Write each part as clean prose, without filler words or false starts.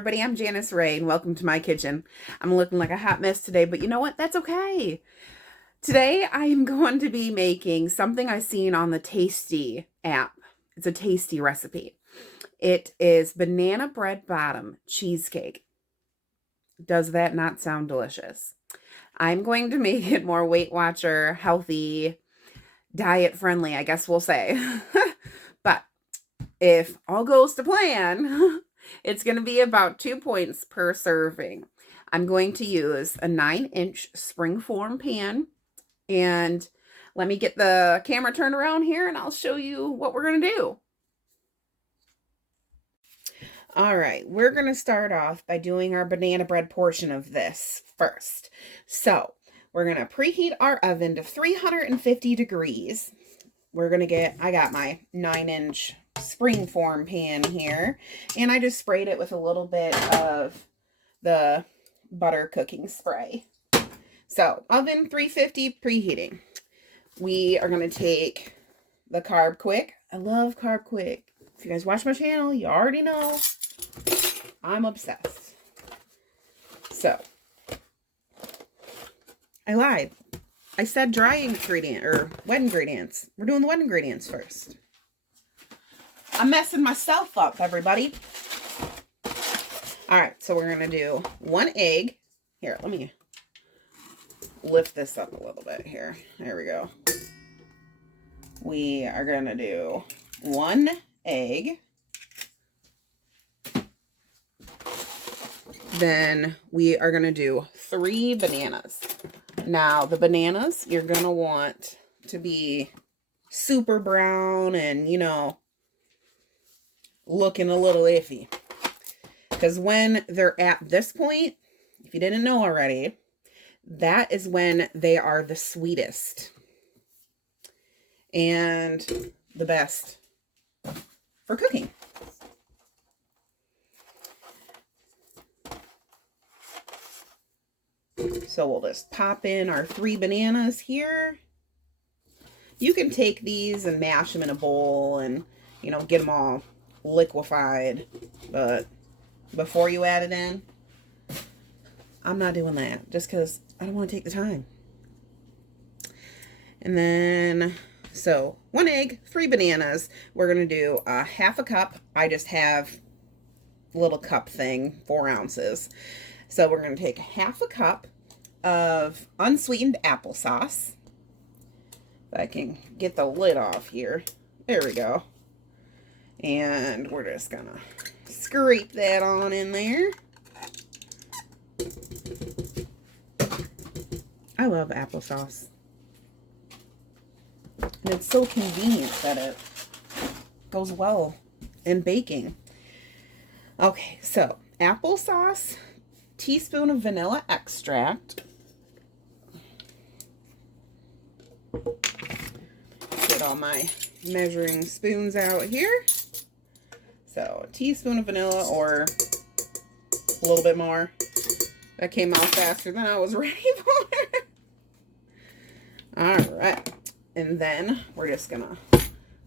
everybody, I'm Janice Ray and welcome to my kitchen. I'm looking like a hot mess today, but you know what? That's okay. Today I am going to be making something I seen on the Tasty app. It's a tasty recipe. It is banana bread bottom cheesecake. Does that not sound delicious? I'm going to make it more Weight Watcher, healthy, diet friendly, I guess we'll say. But if all goes to plan, it's going to be about 2 points per serving. I'm going to use a 9-inch springform pan. And let me get the camera turned around here and I'll show you what we're going to do. All right, we're going to start off by doing our banana bread portion of this first. So we're going to preheat our oven to 350 degrees. I got my 9-inch springform pan here, and I just sprayed it with a little bit of the butter cooking spray. So oven 350 preheating. We are going to take the carbquik. I love carbquik. If you guys watch my channel, you already know I'm obsessed. So I lied. I said dry ingredient or wet ingredients. We're doing the wet ingredients first. I'm messing myself up, everybody. All right, so we're going to do 1 egg. Here, let me lift this up a little bit here. There we go. We are going to do 1 egg. Then we are going to do 3 bananas. Now, the bananas, you're going to want to be super brown and, you know, looking a little iffy. Because when they're at this point, if you didn't know already, that is when they are the sweetest and the best for cooking. So we'll just pop in our 3 bananas here. You can take these and mash them in a bowl and, you know, get them all liquefied. But before you add it in, I'm not doing that just because I don't want to take the time. And then, so 1 egg, 3 bananas. We're going to do a 1/2 cup. I just have a little cup thing, 4 ounces. So we're going to take 1/2 cup of unsweetened applesauce. If I can get the lid off here. There we go. And we're just going to scrape that on in there. I love applesauce. And it's so convenient that it goes well in baking. Okay, so applesauce, teaspoon of vanilla extract. Get all my measuring spoons out here. So a teaspoon of vanilla or a little bit more. That came out faster than I was ready for. All right. And then we're just going to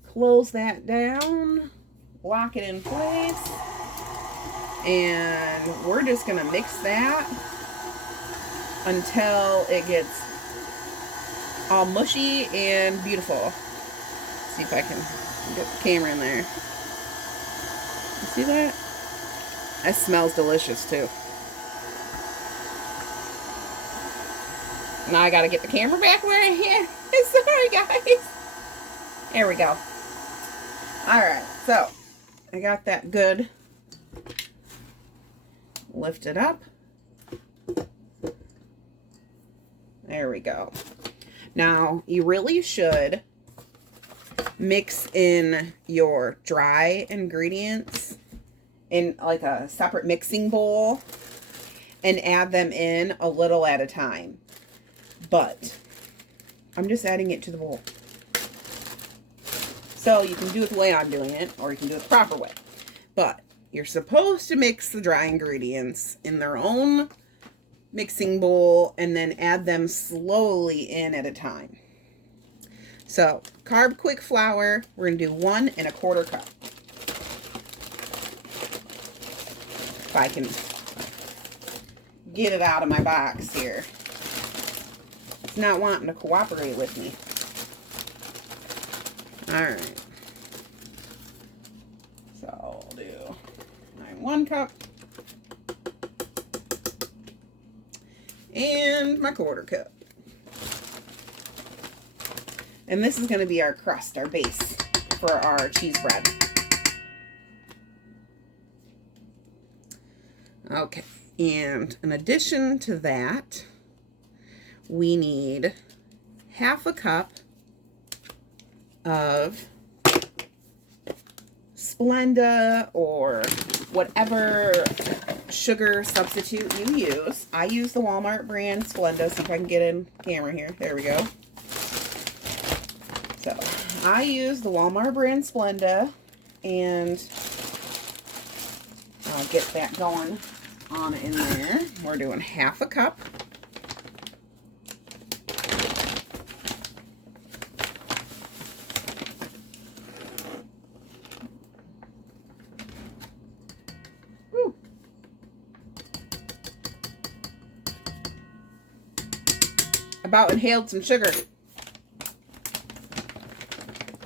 close that down, lock it in place. And we're just going to mix that until it gets all mushy and beautiful. Let's see if I can get the camera in there. You see that? That smells delicious too. Now I gotta get the camera back where I am. Sorry guys. There we go. Alright, so I got that good. Lift it up. There we go. Now you really should mix in your dry ingredients in like a separate mixing bowl and add them in a little at a time. But I'm just adding it to the bowl. So you can do it the way I'm doing it, or you can do it the proper way. But you're supposed to mix the dry ingredients in their own mixing bowl and then add them slowly in at a time. So carbquik flour, we're going to do 1 1/4 cup. If I can get it out of my box here. It's not wanting to cooperate with me. Alright. So I'll do my 1 cup. And my 1/4 cup. And this is going to be our crust, our base for our cheese bread. Okay, and in addition to that, we need 1/2 cup of Splenda or whatever sugar substitute you use. I use the Walmart brand Splenda. See if I can get in camera here. There we go. So I use the Walmart brand Splenda, and I'll get that going on in there. We're doing 1/2 cup. About inhaled some sugar.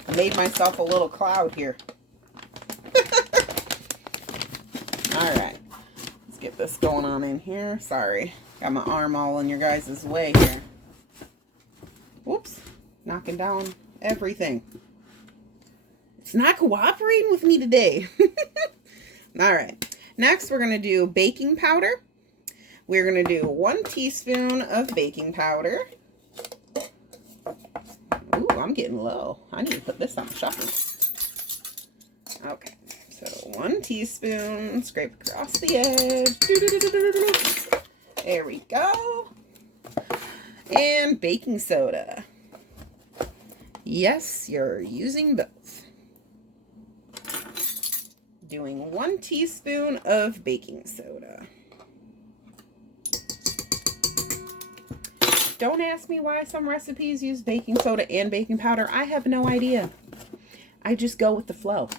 I made myself a little cloud here. Alright. Let's get this going on in here. Sorry. Got my arm all in your guys' way here. Whoops. Knocking down everything. It's not cooperating with me today. Alright. Next we're going to do baking powder. We're going to do 1 teaspoon of baking powder. Ooh, I'm getting low. I need to put this on the shuffle. Okay, so 1 teaspoon, scrape across the edge. There we go. And baking soda. Yes, you're using both. Doing 1 teaspoon of baking soda. Don't ask me why some recipes use baking soda and baking powder. I have no idea. I just go with the flow.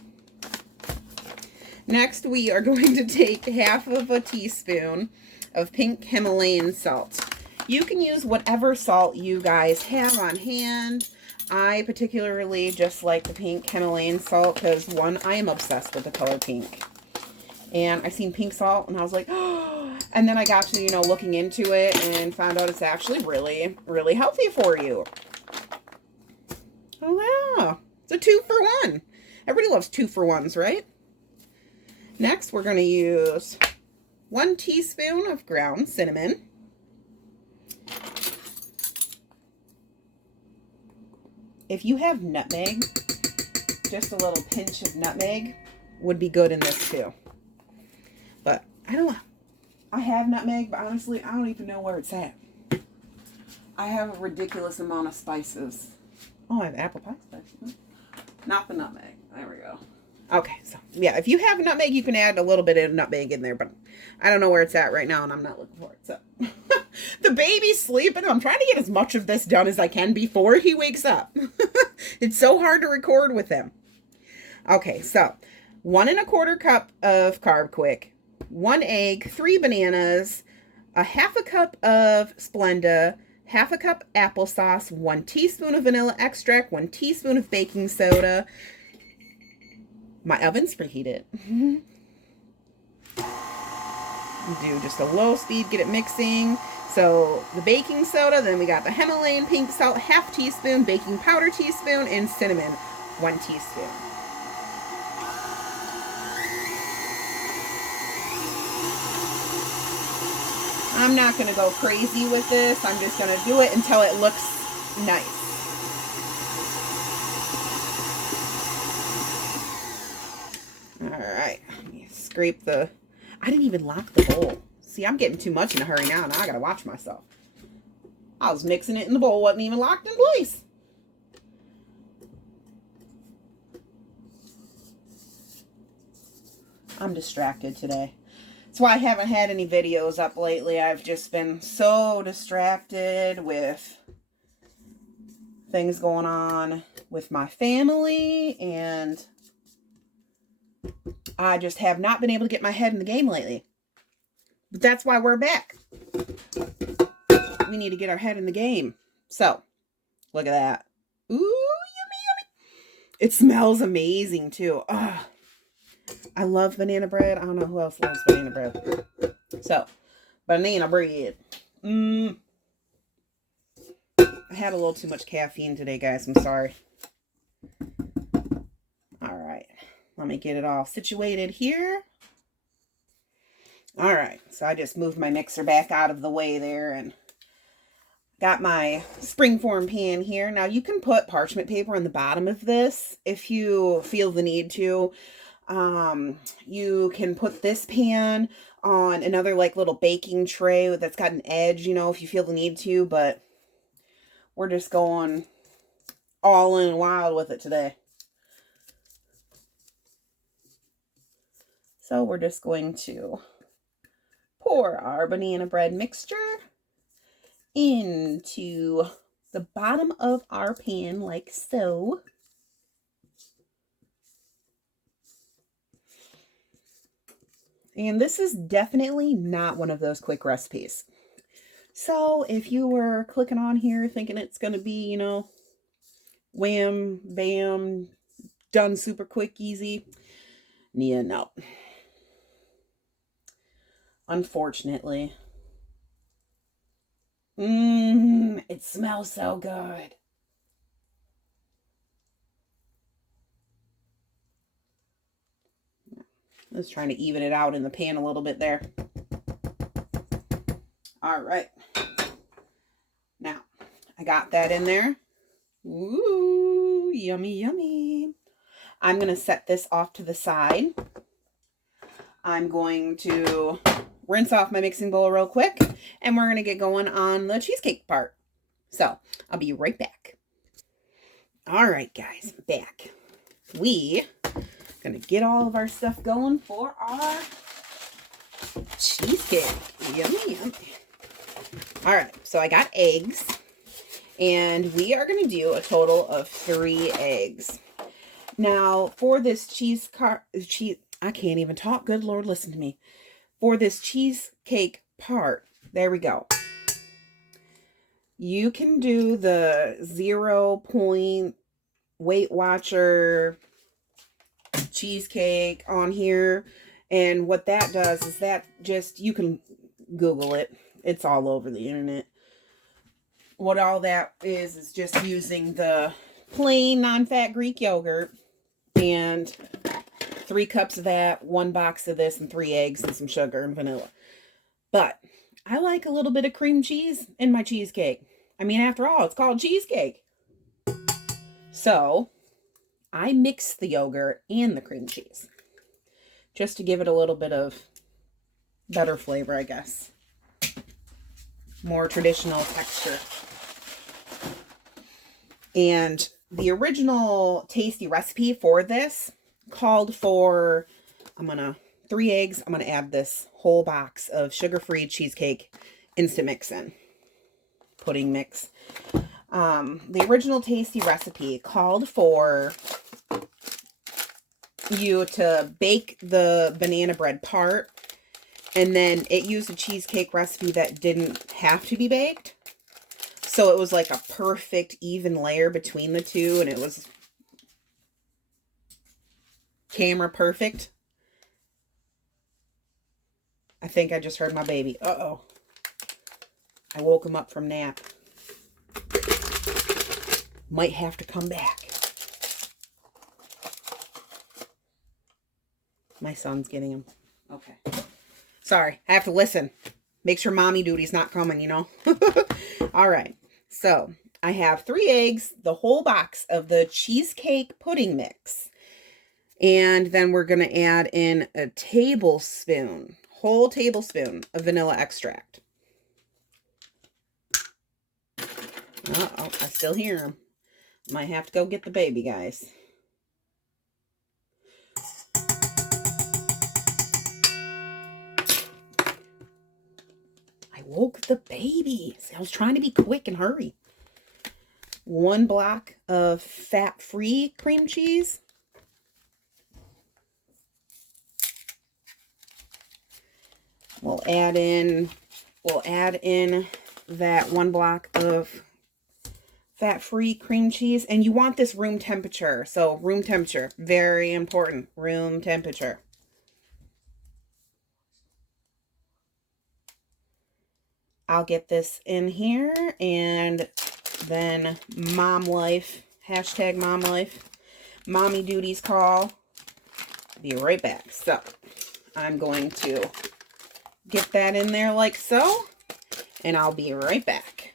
Next, we are going to take 1/2 teaspoon of pink Himalayan salt. You can use whatever salt you guys have on hand. I particularly just like the pink Himalayan salt because, one, I am obsessed with the color pink. And I seen pink salt and I was like, oh. And then I got to, you know, looking into it and found out it's actually really, really healthy for you. Oh, yeah. It's a 2 for 1. Everybody loves 2 for 1s, right? Next, we're going to use 1 teaspoon of ground cinnamon. If you have nutmeg, just a little pinch of nutmeg would be good in this too. But I don't know. I have nutmeg, but honestly, I don't even know where it's at. I have a ridiculous amount of spices. Oh, I have apple pie spice. Not the nutmeg. There we go. Okay, so yeah, if you have nutmeg, you can add a little bit of nutmeg in there, but I don't know where it's at right now, and I'm not looking for it. So the baby's sleeping. I'm trying to get as much of this done as I can before he wakes up. It's so hard to record with him. Okay, so 1 1/4 cup of carbquik, 1 egg, 3 bananas, 1/2 cup of Splenda, 1/2 cup applesauce, 1 teaspoon of vanilla extract, 1 teaspoon of baking soda. My oven's preheated. Do just a low speed, get it mixing. So the baking soda, then we got the Himalayan pink salt, 1/2 teaspoon, baking powder teaspoon, and cinnamon, 1 teaspoon. I'm not going to go crazy with this. I'm just going to do it until it looks nice. Alright, let me scrape the... I didn't even lock the bowl. See, I'm getting too much in a hurry now. Now I got to watch myself. I was mixing it in the bowl. Wasn't even locked in place. I'm distracted today. That's why I haven't had any videos up lately. I've just been so distracted with things going on with my family, and I just have not been able to get my head in the game lately. But that's why we're back. We need to get our head in the game. So, look at that. Ooh, yummy, yummy. It smells amazing, too. Oh, I love banana bread. I don't know who else loves banana bread. So, banana bread. I had a little too much caffeine today, guys. I'm sorry. All right. Let me get it all situated here. All right. So I just moved my mixer back out of the way there and got my springform pan here. Now you can put parchment paper on the bottom of this if you feel the need to. You can put this pan on another like little baking tray that's got an edge, you know, if you feel the need to, but we're just going all in wild with it today. So we're just going to pour our banana bread mixture into the bottom of our pan like so. And this is definitely not one of those quick recipes. So if you were clicking on here thinking it's going to be, you know, wham, bam, done super quick, easy, yeah, no. Unfortunately. It smells so good. I was trying to even it out in the pan a little bit there. All right. Now, I got that in there. Ooh, yummy, yummy. I'm going to set this off to the side. I'm going to rinse off my mixing bowl real quick, and we're going to get going on the cheesecake part. So, I'll be right back. All right, guys, back. We going to get all of our stuff going for our cheesecake. Yummy, yummy. All right, so I got eggs, and we are going to do a total of 3 eggs. Now, for this I can't even talk. Good Lord, listen to me. For this cheesecake part, there we go. You can do the 0 point Weight Watcher cheesecake on here. And what that does is that just, you can Google it. It's all over the internet. What all that is just using the plain non-fat Greek yogurt and 3 cups of that, 1 box of this, and 3 eggs and some sugar and vanilla. But I like a little bit of cream cheese in my cheesecake. I mean, after all, it's called cheesecake. So I mix the yogurt and the cream cheese just to give it a little bit of better flavor, I guess. More traditional texture. And the original tasty recipe for this called for, 3 eggs. I'm going to add this whole box of sugar-free cheesecake instant mix in. Pudding mix. The original tasty recipe called for you to bake the banana bread part, and then it used a cheesecake recipe that didn't have to be baked. So it was like a perfect even layer between the two, and it was camera perfect. I think I just heard my baby. Uh-oh. I woke him up from nap. Might have to come back. My son's getting him. Okay. Sorry, I have to listen. Make sure mommy duty's not coming, you know. All right. So, I have 3 eggs, the whole box of the cheesecake pudding mix. And then we're going to add in a tablespoon, whole tablespoon of vanilla extract. Uh-oh, I still hear him. Might have to go get the baby, guys. I woke the baby. See, I was trying to be quick and hurry. 1 block of fat-free cream cheese. We'll add in that 1 block of fat-free cream cheese. And you want this room temperature. So room temperature, very important. Room temperature. I'll get this in here, and then mom life, hashtag mom life, mommy duties call. Be right back. So I'm going to get that in there like so, and I'll be right back.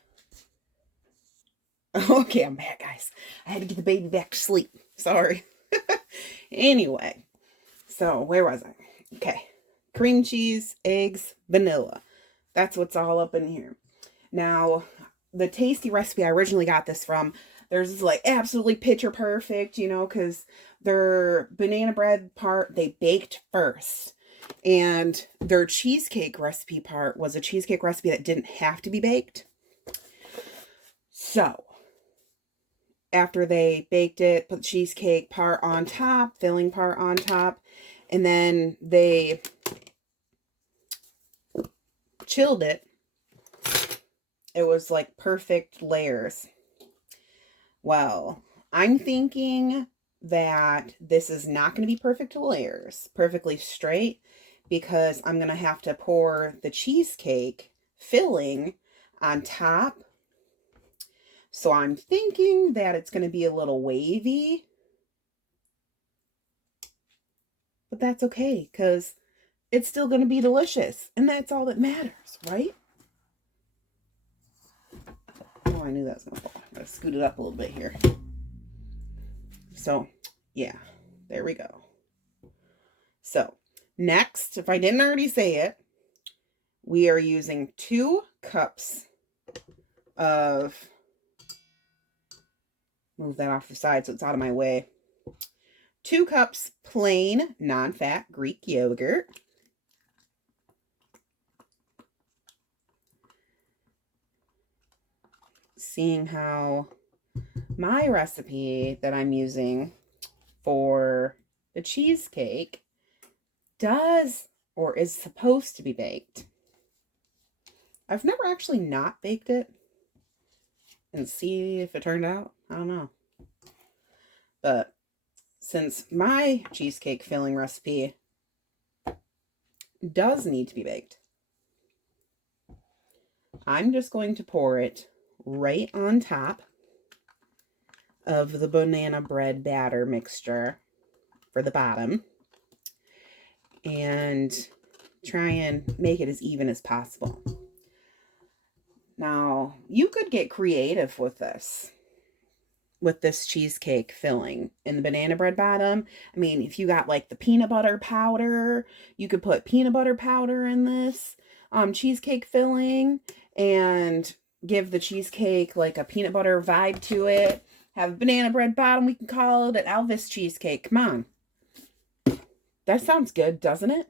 Okay, I'm back, guys. I had to get the baby back to sleep. Sorry. Anyway, so where was I? Okay. Cream cheese, eggs, vanilla. That's what's all up in here. Now, the tasty recipe I originally got this from, there's this like absolutely picture perfect, you know, because their banana bread part, they baked first. And their cheesecake recipe part was a cheesecake recipe that didn't have to be baked. So, after they baked it, put the cheesecake part on top, filling part on top, and then they chilled it. It was like perfect layers. Well, I'm thinking that this is not going to be perfect layers, perfectly straight, because I'm going to have to pour the cheesecake filling on top. So I'm thinking that it's going to be a little wavy. But that's okay, because it's still going to be delicious. And that's all that matters, right? Oh, I knew that was going to fall. I'm going to scoot it up a little bit here. So, yeah. There we go. So, next, if I didn't already say it, we are using 2 cups of... Move that off the side so it's out of my way. 2 cups plain, non-fat Greek yogurt. Seeing how my recipe that I'm using for the cheesecake does or is supposed to be baked. I've never actually not baked it and see if it turned out. I don't know. But since my cheesecake filling recipe does need to be baked, I'm just going to pour it right on top of the banana bread batter mixture for the bottom and try and make it as even as possible. Now, you could get creative with this cheesecake filling in the banana bread bottom. I mean, if you got like the peanut butter powder, you could put peanut butter powder in this cheesecake filling and give the cheesecake like a peanut butter vibe to it. Have a banana bread bottom. We can call it an Elvis cheesecake. Come on. That sounds good, doesn't it?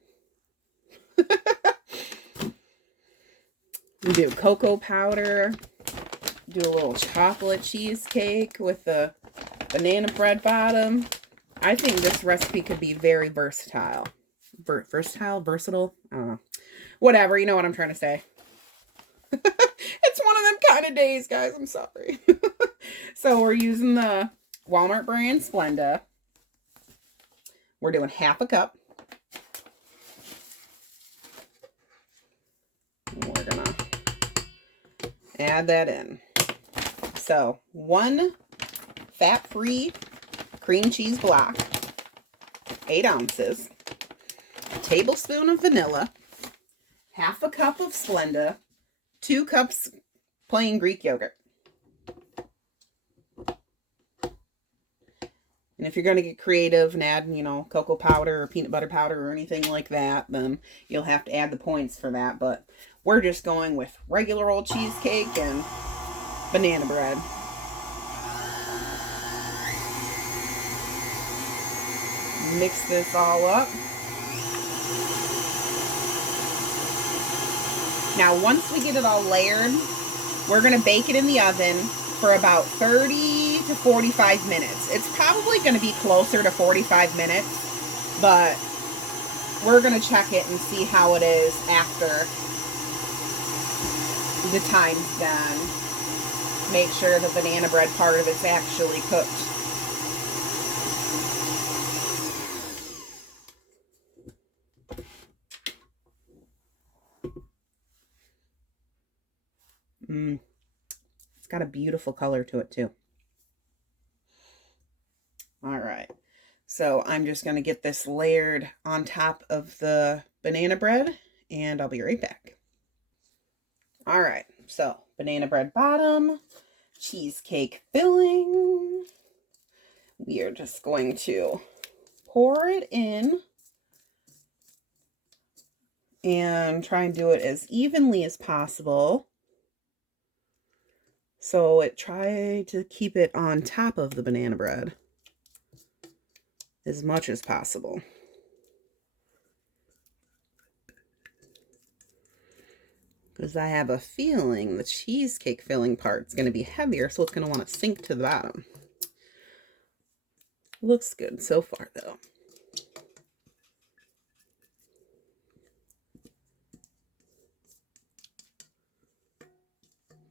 We do cocoa powder. Do a little chocolate cheesecake with the banana bread bottom. I think this recipe could be very versatile. Versatile? I don't know. Whatever, you know what I'm trying to say. It's one of them kind of days, guys. I'm sorry. So we're using the Walmart brand Splenda. We're doing half a cup. We're gonna add that in. So 1 fat-free cream cheese block, 8 ounces, a tablespoon of vanilla, half a cup of Splenda, 2 cups plain Greek yogurt. And if you're going to get creative and add, you know, cocoa powder or peanut butter powder or anything like that, then you'll have to add the points for that. But we're just going with regular old cheesecake and banana bread. Mix this all up. Now, once we get it all layered, we're going to bake it in the oven for about 30 to 45 minutes. It's probably going to be closer to 45 minutes, but we're going to check it and see how it is after the time's done. Make sure the banana bread part of it's actually cooked. It's got a beautiful color to it too. All right, so I'm just going to get this layered on top of the banana bread, and I'll be right back. All right, so banana bread bottom, cheesecake filling. We are just going to pour it in and try and do it as evenly as possible. So try to keep it on top of the banana bread as much as possible. Because I have a feeling the cheesecake filling part is going to be heavier, so it's going to want to sink to the bottom. Looks good so far, though.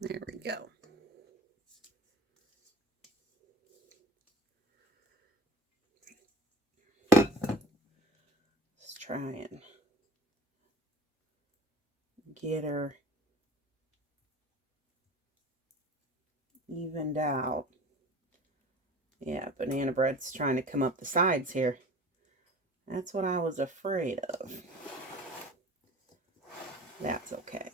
There we go. Let's try and get her evened out. Yeah, banana bread's trying to come up the sides here. That's what I was afraid of. That's okay.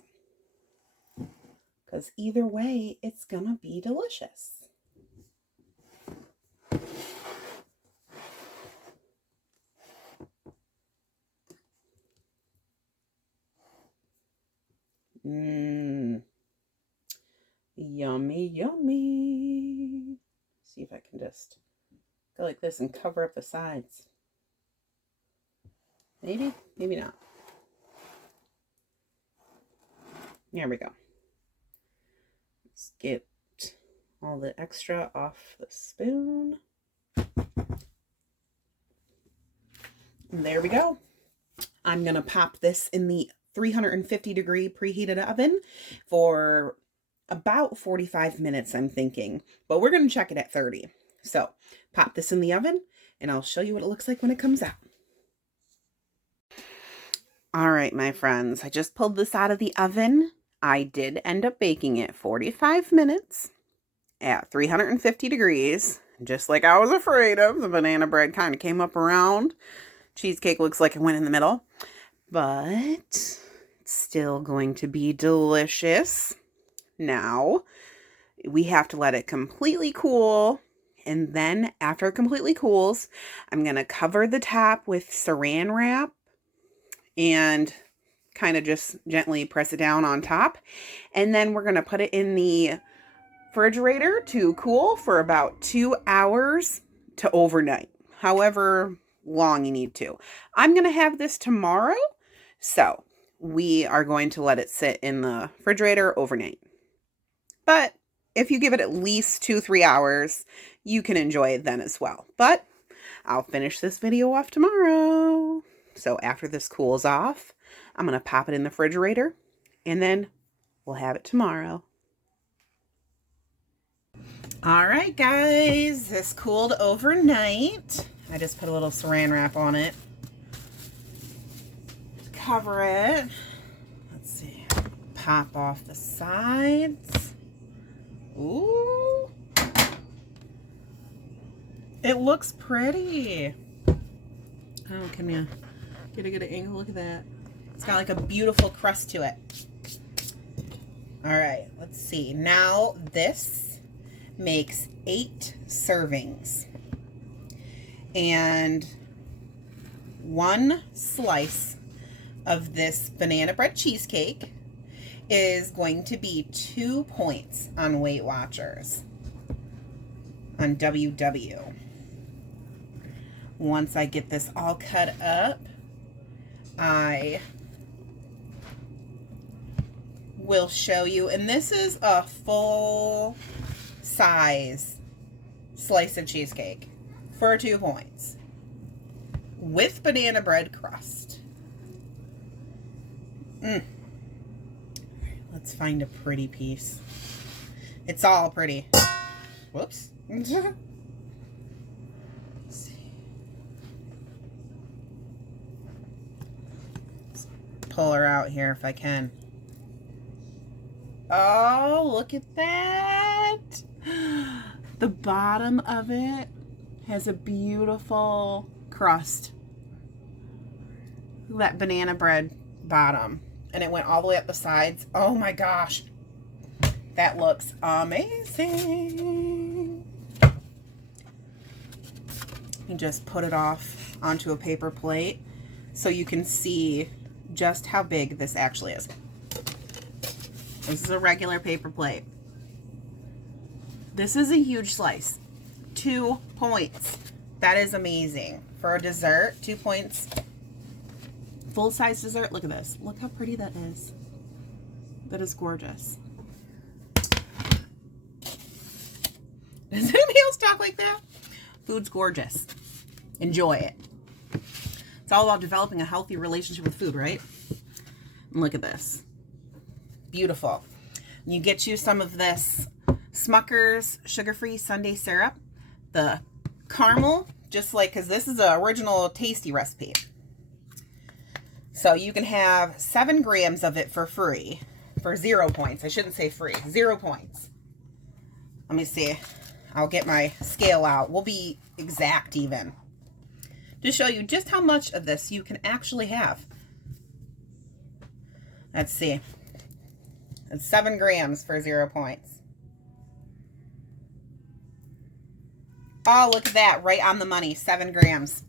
Because either way, it's gonna be delicious. Yummy, yummy. See if I can just go like this and cover up the sides. Maybe, maybe not. There we go. Let's get all the extra off the spoon. And there we go. I'm gonna pop this in the 350-degree preheated oven for about 45 minutes, I'm thinking, but we're going to check it at 30. So pop this in the oven and I'll show you what it looks like when it comes out. All right, my friends, I just pulled this out of the oven. I did end up baking it 45 minutes at 350 degrees, just like I was afraid of. The banana bread kind of came up around. Cheesecake looks like it went in the middle, but it's still going to be delicious. Now, we have to let it completely cool, and then after it completely cools, I'm going to cover the top with saran wrap and kind of just gently press it down on top, and then we're going to put it in the refrigerator to cool for about 2 hours to overnight, however long you need to. I'm going to have this tomorrow, so we are going to let it sit in the refrigerator overnight. But if you give it at least 2-3 hours, you can enjoy it then as well. But I'll finish this video off tomorrow. So after this cools off, I'm going to pop it in the refrigerator and then we'll have it tomorrow. All right, guys, this cooled overnight. I just put a little saran wrap on it to cover it. Let's see, pop off the sides. Ooh, it looks pretty. Oh, can you get a good angle? Look at that. It's got like a beautiful crust to it. All right, let's see. Now this makes 8 servings. And 1 slice of this banana bread cheesecake is going to be 2 points on Weight Watchers on WW. Once I get this all cut up, I will show you, and this is a full size slice of cheesecake for 2 points with banana bread crust. Let's find a pretty piece. It's all pretty. Whoops. Let's see. Let's pull her out here if I can. Oh, look at that. The bottom of it has a beautiful crust. That banana bread bottom. And it went all the way up the sides. Oh my gosh. That looks amazing. You just put it off onto a paper plate so you can see just how big this actually is. This is a regular paper plate. This is a huge slice. 2 points. That is amazing. For a dessert, 2 points. Full-size dessert. Look at this. Look how pretty that is. That is gorgeous. Does anybody else talk like that? Food's gorgeous. Enjoy it. It's all about developing a healthy relationship with food, right? And look at this. Beautiful. You get you some of this Smucker's sugar-free sundae syrup. The caramel, just like, because this is an original tasty recipe. So you can have 7 grams of it for free. For 0 points. I shouldn't say free. 0 points. Let me see. I'll get my scale out. We'll be exact even. To show you just how much of this you can actually have. Let's see. It's 7 grams for 0 points. Oh, look at that. Right on the money. 7 grams.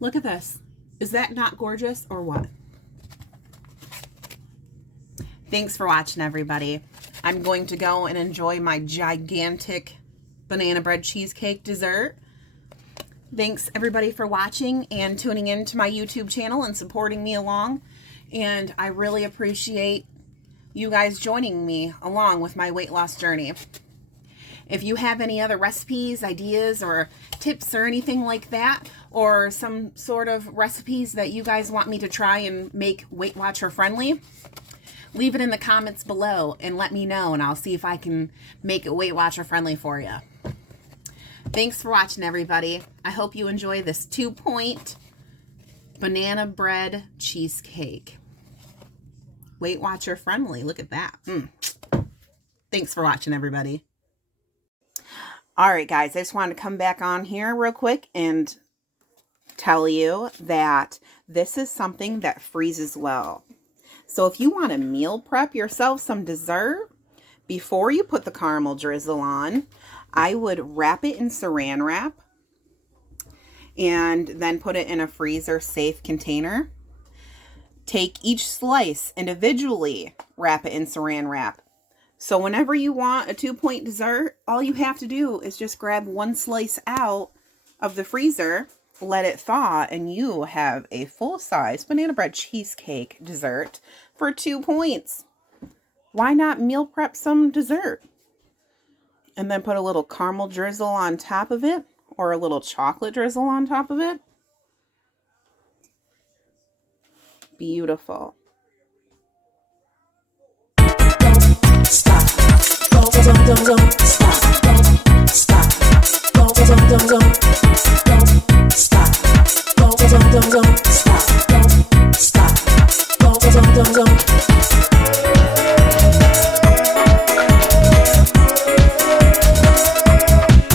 Look at this. Is that not gorgeous or what? Thanks for watching, everybody. I'm going to go and enjoy my gigantic banana bread cheesecake dessert. Thanks, everybody, for watching and tuning in to my YouTube channel and supporting me along. And I really appreciate you guys joining me along with my weight loss journey. If you have any other recipes, ideas, or tips or anything like that, or some sort of recipes that you guys want me to try and make Weight Watcher friendly, leave it in the comments below and let me know, and I'll see if I can make it Weight Watcher friendly for you. Thanks for watching, everybody. I hope you enjoy this 2-point banana bread cheesecake. Weight Watcher friendly. Look at that. Thanks for watching, everybody. All right, guys, I just wanted to come back on here real quick and tell you that this is something that freezes well. So if you want to meal prep yourself some dessert, before you put the caramel drizzle on, I would wrap it in saran wrap and then put it in a freezer safe container. Take each slice individually, wrap it in saran wrap. So whenever you want a 2-point dessert, all you have to do is just grab 1 slice out of the freezer, let it thaw, and you have a full-size banana bread cheesecake dessert for 2 points. Why not meal prep some dessert? And then put a little caramel drizzle on top of it, or a little chocolate drizzle on top of it. Beautiful. Stop. Don't stop. Stop. Don't stop. Stop.